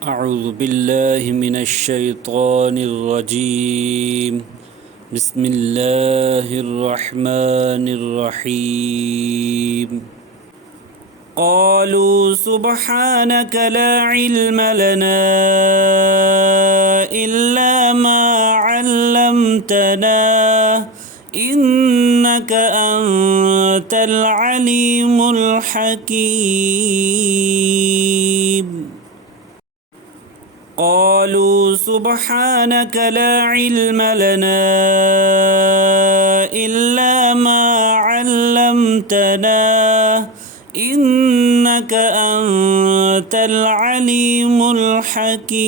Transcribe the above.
أعوذ بالله من الشيطان الرجيم. بسم الله الرحمن الرحيم. قالوا سبحانك لا علم لنا إلا ما علمتنا إنك أنت العليم الحكيم. قالوا سبحانك لا علم لنا إلا ما علمتنا إنك أنت العليم الحكيم.